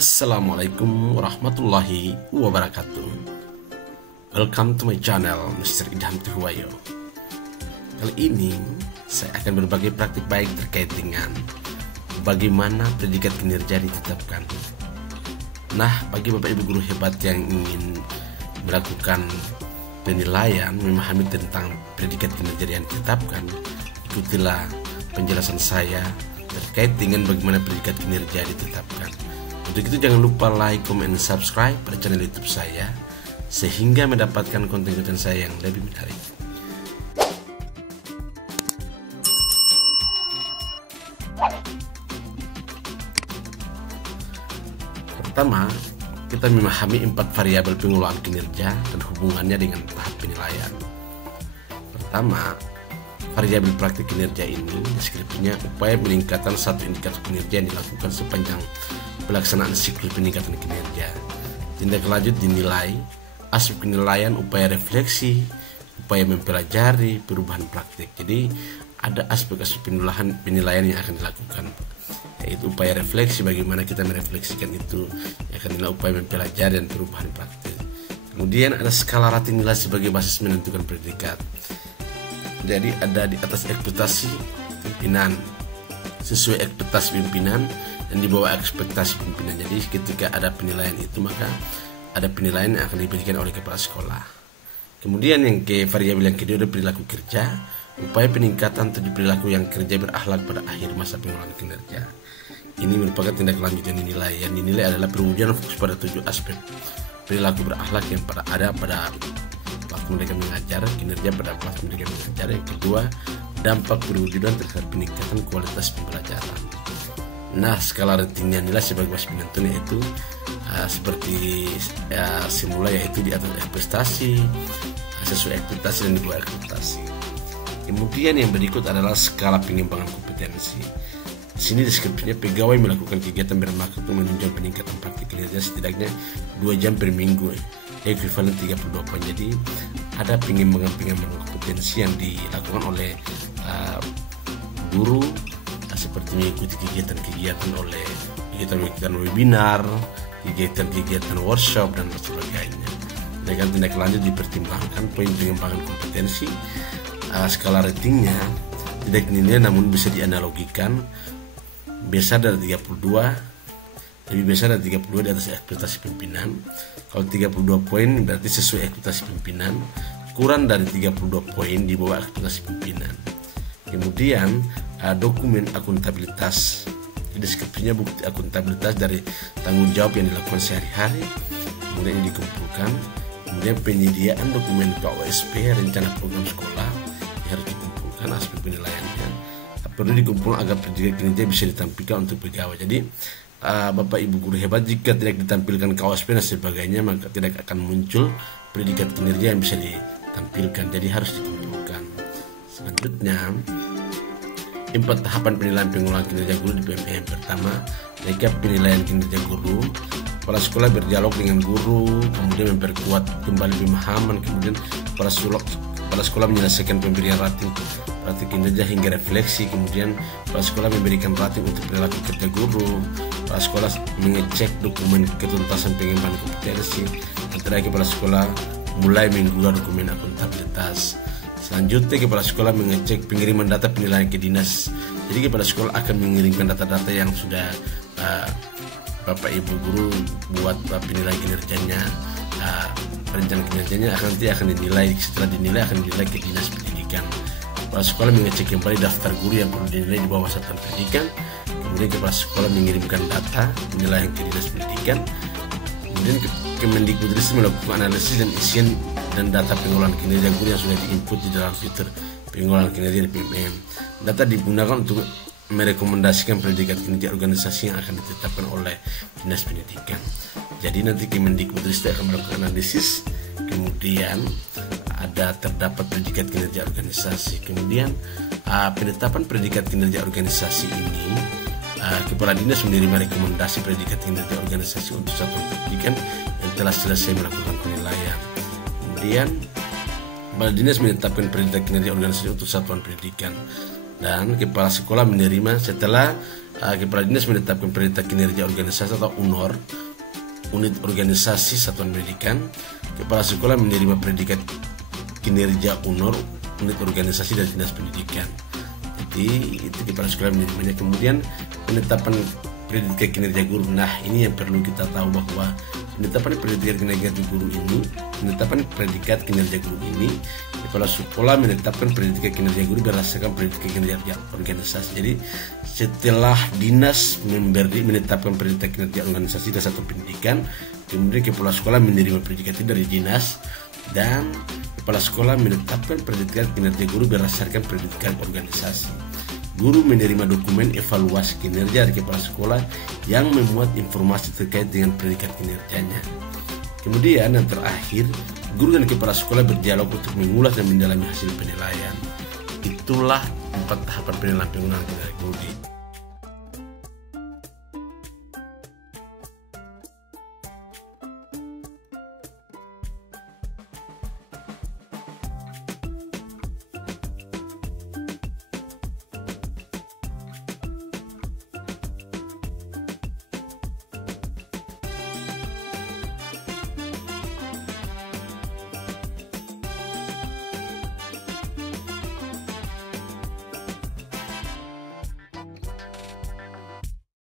Assalamualaikum warahmatullahi wabarakatuh. Welcome to my channel Mr. Idham Tuhuwayo. Kali ini saya akan berbagi praktik baik terkait dengan bagaimana predikat kinerja ditetapkan. Nah, bagi Bapak Ibu guru hebat yang ingin melakukan penilaian, memahami tentang predikat kinerja yang ditetapkan, ikutilah penjelasan saya terkait dengan bagaimana predikat kinerja ditetapkan. Untuk itu jangan lupa like, comment, dan subscribe pada channel YouTube saya sehingga mendapatkan konten-konten saya yang lebih menarik. Pertama, kita memahami 4 variabel pengelolaan kinerja dan hubungannya dengan tahap penilaian. Pertama, variabel praktik kinerja ini deskripsinya upaya peningkatan satu indikator kinerja yang dilakukan sepanjang pelaksanaan siklus peningkatan kinerja. Tindak lanjut dinilai, aspek penilaian, upaya refleksi, upaya mempelajari, perubahan praktik. Jadi ada aspek-aspek penilaian yang akan dilakukan, yaitu upaya refleksi, bagaimana kita merefleksikan itu, yang akan dilakukan upaya mempelajari dan perubahan praktik. Kemudian ada skala rating nilai sebagai basis menentukan predikat. Jadi ada di atas ekspektasi pimpinan, sesuai ekspektasi pimpinan, dan di bawah ekspektasi pimpinan. Jadi ketika ada penilaian itu, maka ada penilaian yang akan diberikan oleh kepala sekolah. Kemudian yang ke variabel yang kedua ada perilaku kerja, upaya peningkatan terhadap perilaku yang kerja berakhlak pada akhir masa pengelolaan kinerja. Ini merupakan tindak lanjut yang dinilai. Yang dinilai adalah perwujudan fokus pada 7 aspek perilaku berakhlak yang ada pada waktu mereka mengajar, kinerja pada waktu mereka mengajar. Yang kedua, dampak perwujudan terhadap peningkatan kualitas pembelajaran. Nah, skala ratingnya nilai sebagai basis penentu yaitu seperti semula, yaitu di atas ekspektasi, sesuai ekspektasi, dan di bawah ekspektasi. Kemudian yang berikut adalah skala pengembangan kompetensi. Di sini deskripsinya pegawai melakukan kegiatan bermaksud untuk menunjang peningkatan praktik kinerja setidaknya 2 jam per minggu, ekuivalen 32 poin. Jadi ada pengembangan kompetensi yang dilakukan oleh guru, seperti mengikuti kegiatan-kegiatan oleh kegiatan webinar, kegiatan workshop, dan sebagainya. Dengan tindak lanjut dipertimbangkan poin pengembangan kompetensi. Skala ratingnya tidak dinilai namun bisa dianalogikan, besar dari 32, lebih besar dari 32 di atas ekspektasi pimpinan. Kalau 32 poin berarti sesuai ekspektasi pimpinan, kurang dari 32 poin di bawah ekspektasi pimpinan. Kemudian dokumen akuntabilitas, deskripsinya bukti akuntabilitas dari tanggung jawab yang dilakukan sehari-hari, kemudian dikumpulkan. Kemudian penyediaan dokumen KOSP, rencana program sekolah, yang harus dikumpulkan. Aspek penilaiannya perlu dikumpulkan agar predikat kinerja bisa ditampilkan untuk pegawai. Jadi Bapak Ibu guru hebat, jika tidak ditampilkan KOSP dan sebagainya, maka tidak akan muncul predikat kinerja yang bisa ditampilkan. Jadi harus dikumpulkan. Selanjutnya, 4 tahapan penilaian pengelolaan kinerja guru di PMPM. Pertama, rekap penilaian kinerja guru. Kepala sekolah berdialog dengan guru, kemudian memperkuat kembali pemahaman, kemudian kepala sekolah menyelesaikan pemberian rating kinerja hingga refleksi, kemudian kepala sekolah memberikan rating untuk perilaku kerja guru. Kepala sekolah mengecek dokumen ketuntasan pengembangan kompetensi. Dan terakhir, kepala sekolah mulai menggugah dokumen akuntabilitas. Selanjutnya, kepala sekolah mengecek pengiriman data penilaian ke dinas. Jadi kepala sekolah akan mengirimkan data-data yang sudah Bapak Ibu guru buat penilaian kinerjanya, rencana kinerjanya nanti akan dinilai. Setelah dinilai akan dinilai ke dinas pendidikan. Kepala sekolah mengecek kembali daftar guru yang perlu dinilai di bawah satuan pendidikan. Kemudian kepala sekolah mengirimkan data penilaian ke dinas pendidikan. Kemudian Kemendikbudristek melakukan analisis dan isian dan data pengelolaan kinerja guru yang sudah diinput di dalam fitur pengelolaan kinerja di PMM. Data digunakan untuk merekomendasikan predikat kinerja organisasi yang akan ditetapkan oleh dinas pendidikan. Jadi nanti Kemendikbudristek akan melakukan analisis, kemudian ada terdapat predikat kinerja organisasi. Kemudian penetapan predikat kinerja organisasi ini, kepala dinas menerima rekomendasi predikat kinerja organisasi untuk satuan pendidikan yang telah selesai melakukan penilaian. Kemudian kepala dinas menetapkan predikat kinerja organisasi untuk satuan pendidikan, dan kepala sekolah menerima setelah Kepala Dinas menetapkan predikat kinerja organisasi atau UNOR, unit organisasi satuan pendidikan. Kepala sekolah menerima predikat kinerja UNOR, unit organisasi dari Dinas Pendidikan. Jadi itu kepala sekolah menerimanya. Kemudian penetapan predikat kinerja guru. Nah, ini yang perlu kita tahu, bahwa penetapan predikat kinerja guru ini, kepala sekolah menetapkan predikat kinerja guru berdasarkan predikat kinerja organisasi. Jadi setelah dinas menetapkan predikat kinerja organisasi dan satu pendidikan, kemudian kepala sekolah menerima predikat itu dari dinas, dan kepala sekolah menetapkan predikat kinerja guru berdasarkan predikat organisasi. Guru menerima dokumen evaluasi kinerja dari kepala sekolah yang memuat informasi terkait dengan predikat kinerjanya. Kemudian yang terakhir, guru dan kepala sekolah berdialog untuk mengulas dan mendalami hasil penilaian. Itulah 4 tahapan penilaian penggunaan kinerja guru.